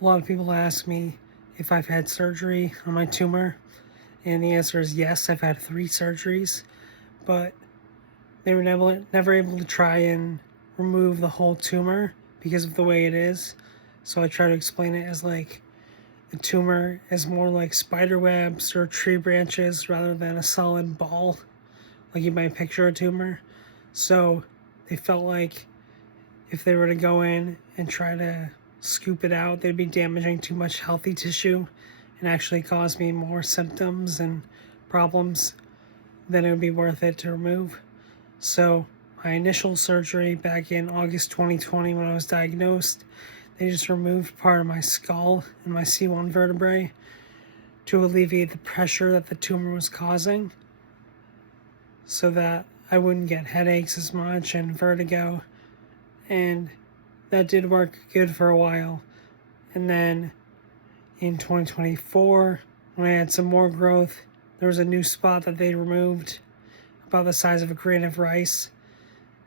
A lot of people ask me if I've had surgery on my tumor, and the answer is yes. I've had 3 surgeries, but they were never able to try and remove the whole tumor because of the way it is. So I try to explain it as like the tumor is more like spider webs or tree branches rather than a solid ball, like you might picture a tumor. So they felt like if they were to go in and try to scoop it out, they'd be damaging too much healthy tissue and actually cause me more symptoms and problems than it would be worth it to remove. So my initial surgery back in August 2020 when I was diagnosed, they just removed part of my skull and my C1 vertebrae to alleviate the pressure that the tumor was causing so that I wouldn't get headaches as much and vertigo. And that did work good for a while. And then in 2024, when I had some more growth, there was a new spot that they removed about the size of a grain of rice.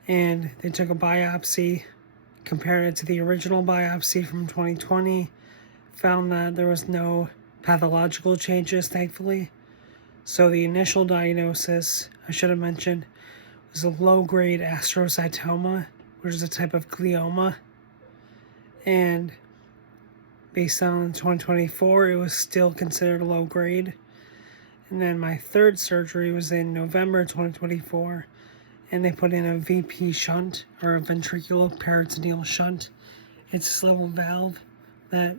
And they took a biopsy, compared it to the original biopsy from 2020, found that there was no pathological changes, thankfully. So the initial diagnosis, I should have mentioned, was a low-grade astrocytoma, which is a type of glioma. And based on 2024, it was still considered low grade. And then my third surgery was in November 2024, and they put in a VP shunt, or a ventricular peritoneal shunt. It's this little valve that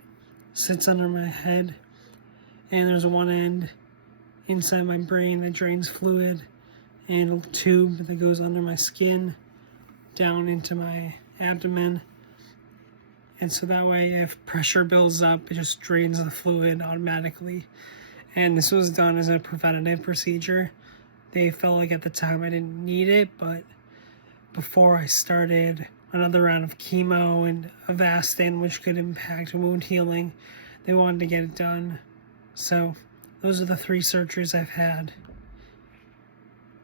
sits under my head, and there's one end inside my brain that drains fluid, and a tube that goes under my skin down into my abdomen. And so that way, if pressure builds up, it just drains the fluid automatically. And this was done as a preventative procedure. They felt like at the time I didn't need it, but before I started another round of chemo and Avastin, which could impact wound healing, they wanted to get it done. So those are the 3 surgeries I've had.